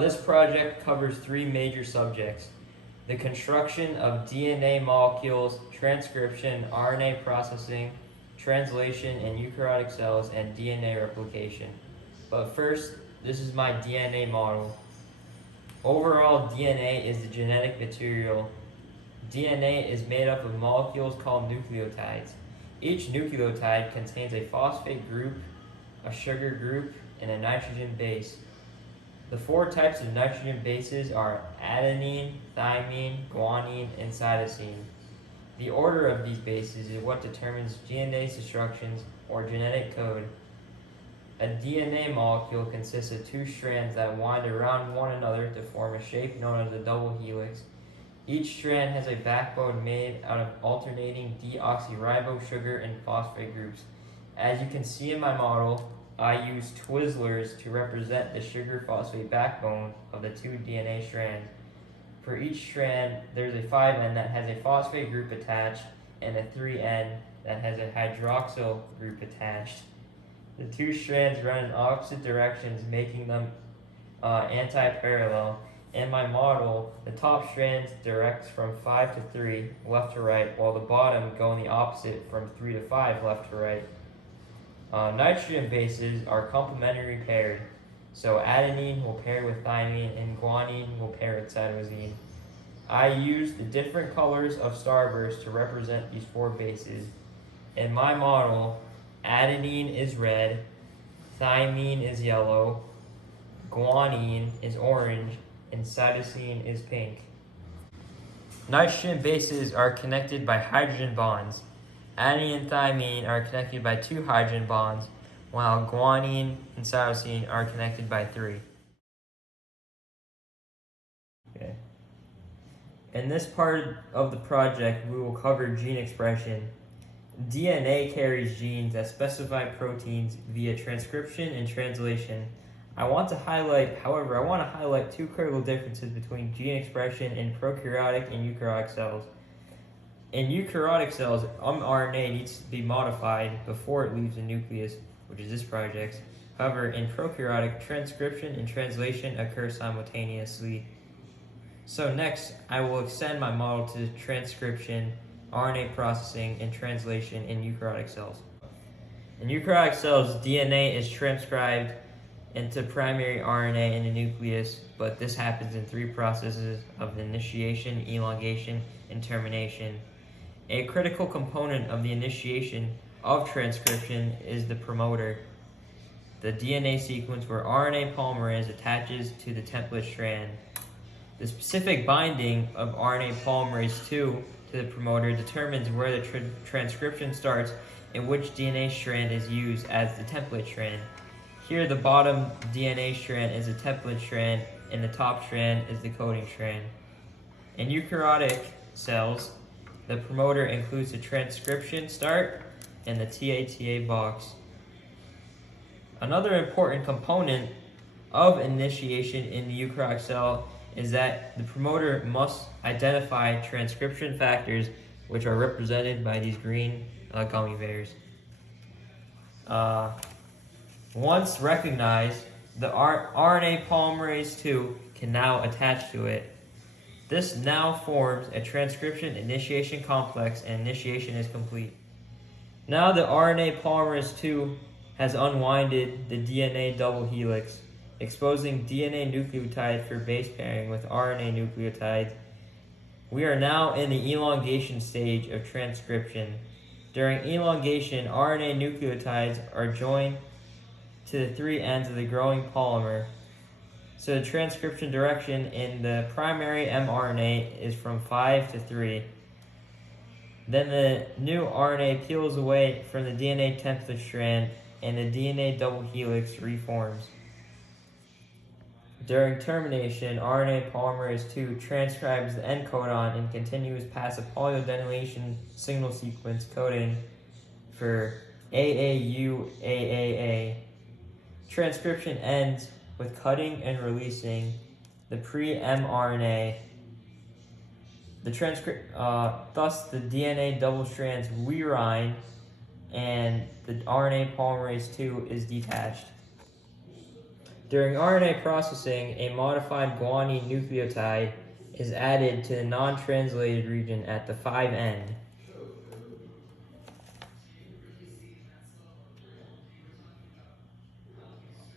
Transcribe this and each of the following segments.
This project covers three major subjects: the construction of DNA molecules, transcription, RNA processing, translation in eukaryotic cells, and DNA replication. But first, this is my DNA model. Overall, DNA is the genetic material. DNA is made up of molecules called nucleotides. Each nucleotide contains a phosphate group, a sugar group, and a nitrogen base. The four types of nitrogen bases are adenine, thymine, guanine, and cytosine. The order of these bases is what determines DNA instructions or genetic code. A DNA molecule consists of two strands that wind around one another to form a shape known as a double helix. Each strand has a backbone made out of alternating deoxyribose sugar and phosphate groups. As you can see in my model, I use Twizzlers to represent the sugar-phosphate backbone of the two DNA strands. For each strand, there's a 5N that has a phosphate group attached and a 3N that has a hydroxyl group attached. The two strands run in opposite directions, making them anti-parallel. In my model, the top strand directs from 5 to 3, left to right, while the bottom go in the opposite from 3 to 5, left to right. Nitrogen bases are complementary paired, so adenine will pair with thymine and guanine will pair with cytosine. I used the different colors of starbursts to represent these four bases. In my model, adenine is red, thymine is yellow, guanine is orange, and cytosine is pink. Nitrogen bases are connected by hydrogen bonds. Adenine and thymine are connected by 2 hydrogen bonds, while guanine and cytosine are connected by 3. Okay. In this part of the project, we will cover gene expression. DNA carries genes that specify proteins via transcription and translation. I want to highlight two critical differences between gene expression in prokaryotic and eukaryotic cells. In eukaryotic cells, mRNA needs to be modified before it leaves the nucleus, which is this project. However, in prokaryotic, transcription and translation occur simultaneously. So next, I will extend my model to transcription, RNA processing, and translation in eukaryotic cells. In eukaryotic cells, DNA is transcribed into primary RNA in the nucleus, but this happens in 3 processes of initiation, elongation, and termination. A critical component of the initiation of transcription is the promoter, the DNA sequence where RNA polymerase attaches to the template strand. The specific binding of RNA polymerase II to the promoter determines where the transcription starts and which DNA strand is used as the template strand. Here, the bottom DNA strand is the template strand, and the top strand is the coding strand. In eukaryotic cells, the promoter includes the transcription start and the TATA box. Another important component of initiation in the eukaryotic cell is that the promoter must identify transcription factors, which are represented by these green gummy bears. Once recognized, the RNA polymerase II can now attach to it. This now forms a transcription initiation complex, and initiation is complete. Now the RNA polymerase II has unwinded the DNA double helix, exposing DNA nucleotides for base pairing with RNA nucleotides. We are now in the elongation stage of transcription. During elongation, RNA nucleotides are joined to the 3 ends of the growing polymer. So the transcription direction in the primary mRNA is from 5 to 3. Then the new RNA peels away from the DNA template strand and the DNA double helix reforms. During termination, RNA polymerase II transcribes the N codon and continues past a polyadenylation signal sequence coding for AAUAAA. Transcription ends with cutting and releasing the pre-mRNA. Thus, the DNA double strands rewind and the RNA polymerase II is detached. During RNA processing, a modified guanine nucleotide is added to the non-translated region at the 5' end.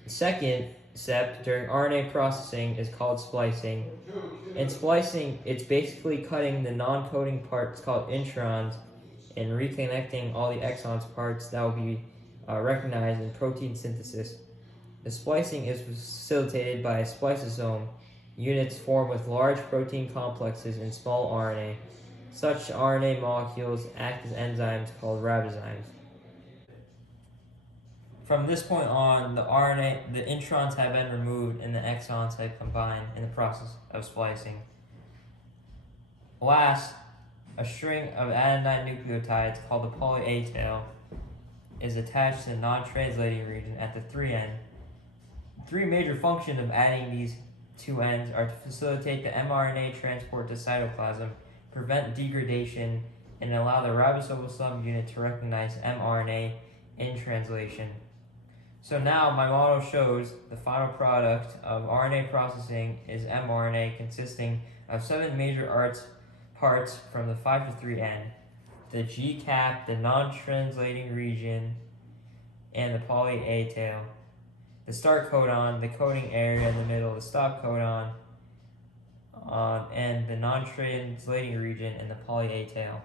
The second step during RNA processing is called splicing. In splicing, it's basically cutting the non-coding parts called introns and reconnecting all the exons parts that will be recognized in protein synthesis. The splicing is facilitated by a spliceosome, units formed with large protein complexes in small RNA. Such RNA molecules act as enzymes called ribozymes. From this point on, the introns have been removed and the exons have combined in the process of splicing. Last, a string of adenine nucleotides called the poly A tail is attached to the non-translating region at the 3' end. Three major functions of adding these two ends are to facilitate the mRNA transport to cytoplasm, prevent degradation, and allow the ribosomal subunit to recognize mRNA in translation. So now my model shows the final product of RNA processing is mRNA consisting of 7 major parts from the 5 to 3 end, the G-cap, the non-translating region, and the poly A tail. The start codon, the coding area in the middle, the stop codon, and the non-translating region and the poly A tail.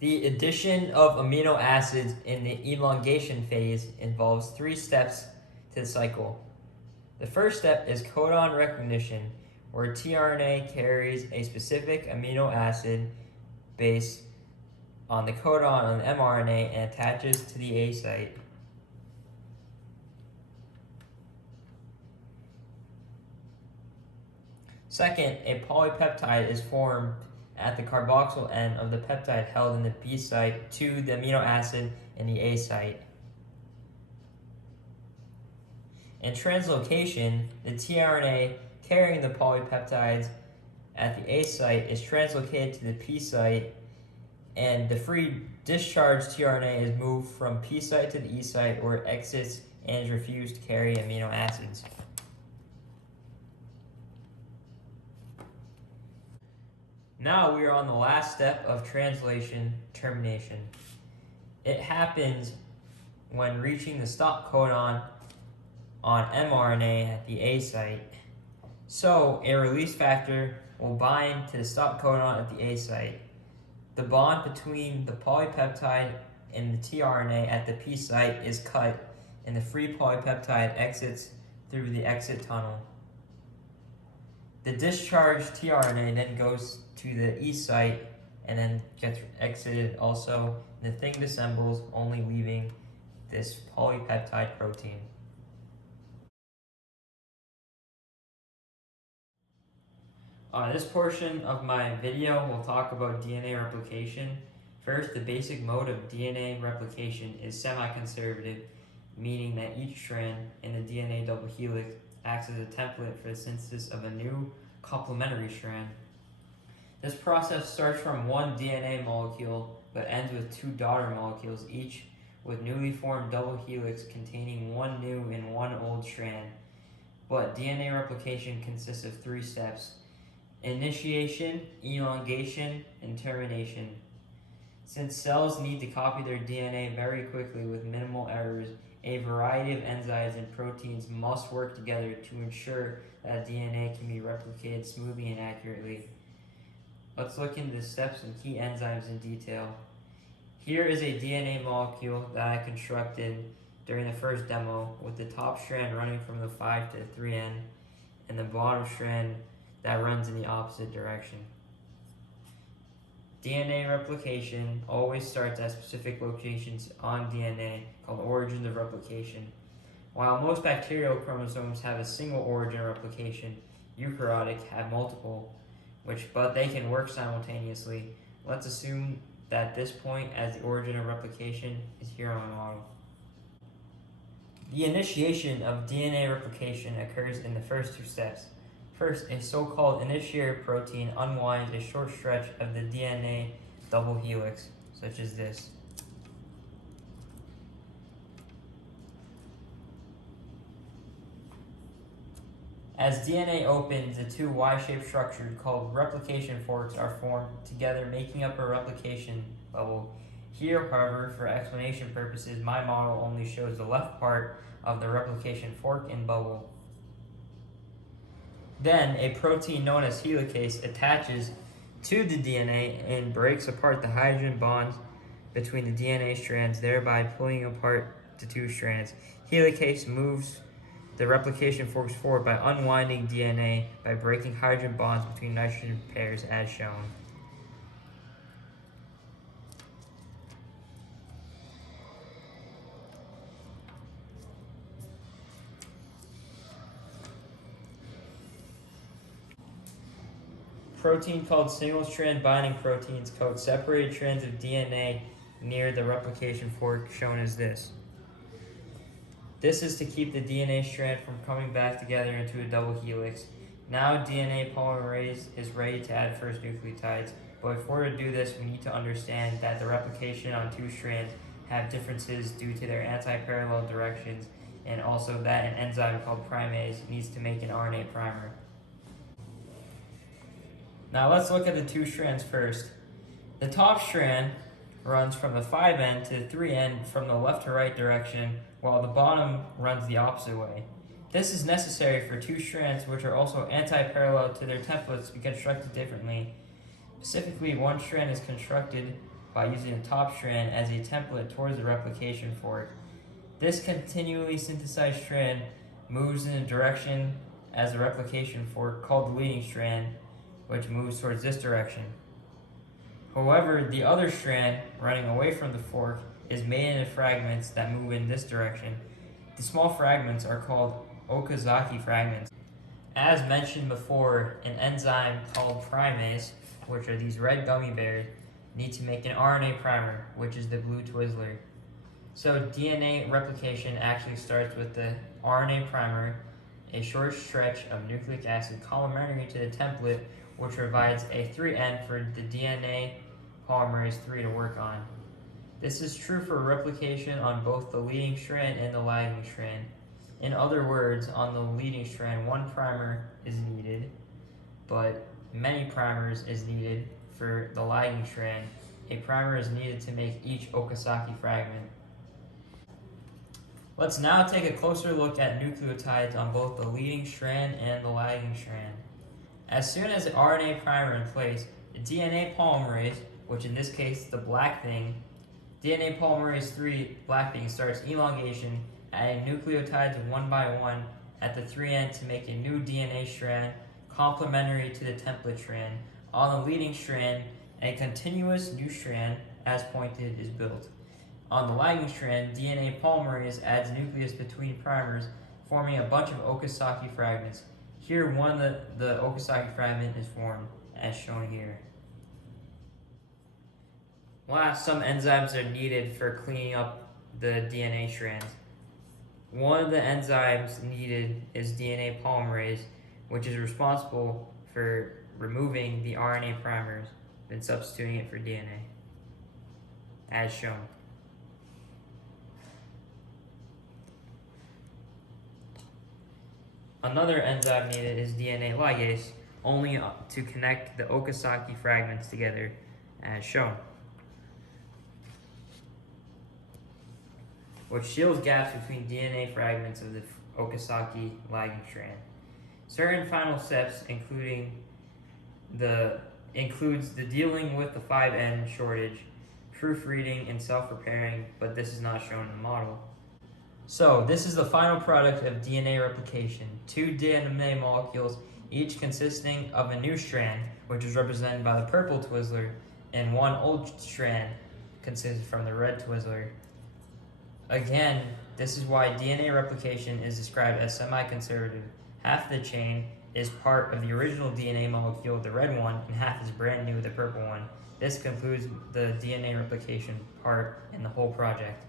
The addition of amino acids in the elongation phase involves 3 steps to the cycle. The first step is codon recognition, where tRNA carries a specific amino acid base on the codon on the mRNA and attaches to the A site. Second, a polypeptide is formed at the carboxyl end of the peptide held in the B site to the amino acid in the A site. In translocation, the tRNA carrying the polypeptides at the A site is translocated to the P site, and the free discharged tRNA is moved from P site to the E site where it exits and is refused to carry amino acids. Now we are on the last step of translation termination. It happens when reaching the stop codon on mRNA at the A site. So a release factor will bind to the stop codon at the A site. The bond between the polypeptide and the tRNA at the P site is cut, and the free polypeptide exits through the exit tunnel. The discharged tRNA then goes to the E site and then gets exited also, and the thing disassembles, only leaving this polypeptide protein. This portion of my video will talk about DNA replication. First, the basic mode of DNA replication is semi-conservative, meaning that each strand in the DNA double helix acts as a template for the synthesis of a new complementary strand. This process starts from one DNA molecule but ends with 2 daughter molecules, each with newly formed double helix containing one new and one old strand. But DNA replication consists of 3 steps: initiation, elongation, and termination. Since cells need to copy their DNA very quickly with minimal errors, a variety of enzymes and proteins must work together to ensure that DNA can be replicated smoothly and accurately. Let's look into the steps and key enzymes in detail. Here is a DNA molecule that I constructed during the first demo, with the top strand running from the 5 to the 3 end and the bottom strand that runs in the opposite direction. DNA replication always starts at specific locations on DNA called origins of replication. While most bacterial chromosomes have a single origin of replication, eukaryotic have multiple, but they can work simultaneously. Let's assume that this point as the origin of replication is here on my model. The initiation of DNA replication occurs in the first 2 steps. First, a so-called initiator protein unwinds a short stretch of the DNA double helix, such as this. As DNA opens, the two Y-shaped structures called replication forks are formed together, making up a replication bubble. Here, however, for explanation purposes, my model only shows the left part of the replication fork and bubble. Then, a protein known as helicase attaches to the DNA and breaks apart the hydrogen bonds between the DNA strands, thereby pulling apart the two strands. Helicase moves the replication forks forward by unwinding DNA by breaking hydrogen bonds between nitrogen pairs as shown. Protein called single-strand binding proteins coat separated strands of DNA near the replication fork, shown as this. This is to keep the DNA strand from coming back together into a double helix. Now DNA polymerase is ready to add first nucleotides, but before we do this, we need to understand that the replication on two strands have differences due to their anti-parallel directions, and also that an enzyme called primase needs to make an RNA primer. Now let's look at the two strands first. The top strand runs from the 5' to the 3' from the left to right direction, while the bottom runs the opposite way. This is necessary for two strands which are also anti-parallel to their templates to be constructed differently. Specifically, one strand is constructed by using the top strand as a template towards the replication fork. This continually synthesized strand moves in a direction as the replication fork, called the leading strand, which moves towards this direction. However, the other strand, running away from the fork, is made into fragments that move in this direction. The small fragments are called Okazaki fragments. As mentioned before, an enzyme called primase, which are these red gummy bears, need to make an RNA primer, which is the blue Twizzler. So DNA replication actually starts with the RNA primer, a short stretch of nucleic acid complementary to the template, which provides a 3' for the DNA polymerase 3 to work on. This is true for replication on both the leading strand and the lagging strand. In other words, on the leading strand, one primer is needed, but many primers is needed for the lagging strand. A primer is needed to make each Okazaki fragment. Let's now take a closer look at nucleotides on both the leading strand and the lagging strand. As soon as the RNA primer in place, the DNA polymerase, which in this case is the black thing, DNA polymerase 3 black thing starts elongation, adding nucleotides one by one at the 3' to make a new DNA strand complementary to the template strand. On the leading strand, a continuous new strand, as pointed, is built. On the lagging strand, DNA polymerase adds nucleus between primers, forming a bunch of Okazaki fragments. Here, one of the Okazaki fragment is formed, as shown here. Last, some enzymes are needed for cleaning up the DNA strands. One of the enzymes needed is DNA polymerase, which is responsible for removing the RNA primers and substituting it for DNA, as shown. Another enzyme needed is DNA ligase, only to connect the Okazaki fragments together, as shown, which seals gaps between DNA fragments of the Okazaki lagging strand. Certain final steps includes the dealing with the 5' shortage, proofreading, and self-repairing, but this is not shown in the model. So, this is the final product of DNA replication. Two DNA molecules, each consisting of a new strand, which is represented by the purple Twizzler, and one old strand, consisted from the red Twizzler. Again, this is why DNA replication is described as semi-conservative. Half the chain is part of the original DNA molecule, the red one, and half is brand new, the purple one. This concludes the DNA replication part in the whole project.